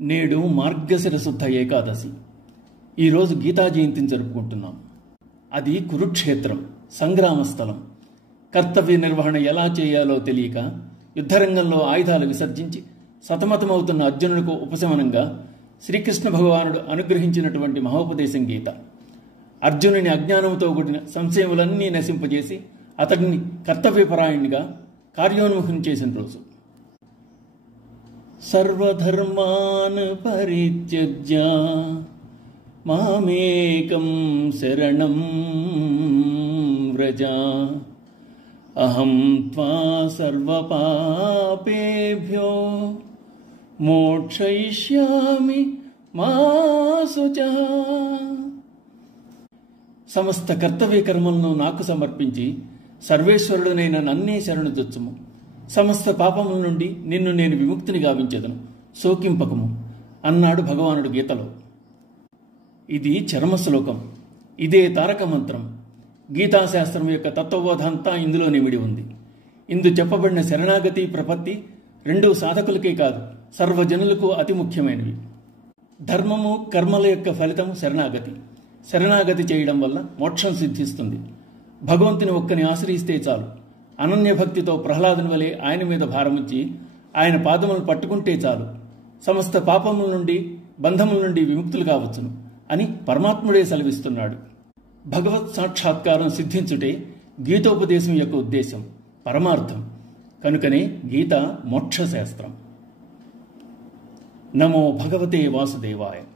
నేడు మార్గశిర శుద్ధ ఏకాదశి. ఈరోజు గీతా జయంతిని జరుపుకుంటున్నాం. అది కురుక్షేత్రం, సంగ్రామ స్థలం. కర్తవ్య నిర్వహణ ఎలా చేయాలో తెలియక యుద్ధరంగంలో ఆయుధాలు విసర్జించి సతమతమవుతున్న అర్జునుడికి ఉపశమనంగా శ్రీకృష్ణ భగవానుడు అనుగ్రహించినటువంటి మహోపదేశం గీత. అర్జునుని అజ్ఞానంతో కూడిన సంశయములన్నీ నశింపజేసి అతడిని కర్తవ్యపరాయణిగా కార్యోన్ముఖం చేసిన రోజు. సర్వధర్మాన్ పరిత్యజ్య మామేకం శరణం వ్రజ అహం త్వా సర్వపాపేభ్యో మోక్షయిష్యామి మా శుచః. సమస్త కర్తవ్య కర్మలను నాకు సమర్పించి సర్వేశ్వరుడనైన నన్నే శరణు జొచ్చుము. సమస్త పాపముల నుండి నిన్ను నేను విముక్తిని గావించెదను, శోకింపకము అన్నాడు భగవానుడు గీతలో. ఇది చర్మశ్లోకం. ఇదే తారక మంత్రం. గీతాశాస్త్రం యొక్క తత్వబోధ అంతా ఇందులో నిమిడి ఉంది. ఇందు చెప్పబడిన శరణాగతి, ప్రపత్తి రెండూ సాధకులకే కాదు, సర్వజనులకు అతి ముఖ్యమైనవి. ధర్మము, కర్మల యొక్క ఫలితం శరణాగతి. శరణాగతి చేయడం వల్ల మోక్షం సిద్ధిస్తుంది. భగవంతుని ఒక్కని ఆశ్రయిస్తే చాలు. అనన్యభక్తితో ప్రహ్లాదుని వలె ఆయన మీద భారముంచి ఆయన పాదములను పట్టుకుంటే చాలు. సమస్త పాపముల నుండి, బంధముల నుండి విముక్తులు కావచ్చును అని పరమాత్ముడే సెలవిస్తున్నాడు. భగవత్ సాక్షాత్కారం సిద్ధించుటే గీతోపదేశం యొక్క ఉద్దేశం, పరమార్థం. కనుకనే గీత మోక్షశాస్త్రం. నమో భగవతే వాసుదేవాయ.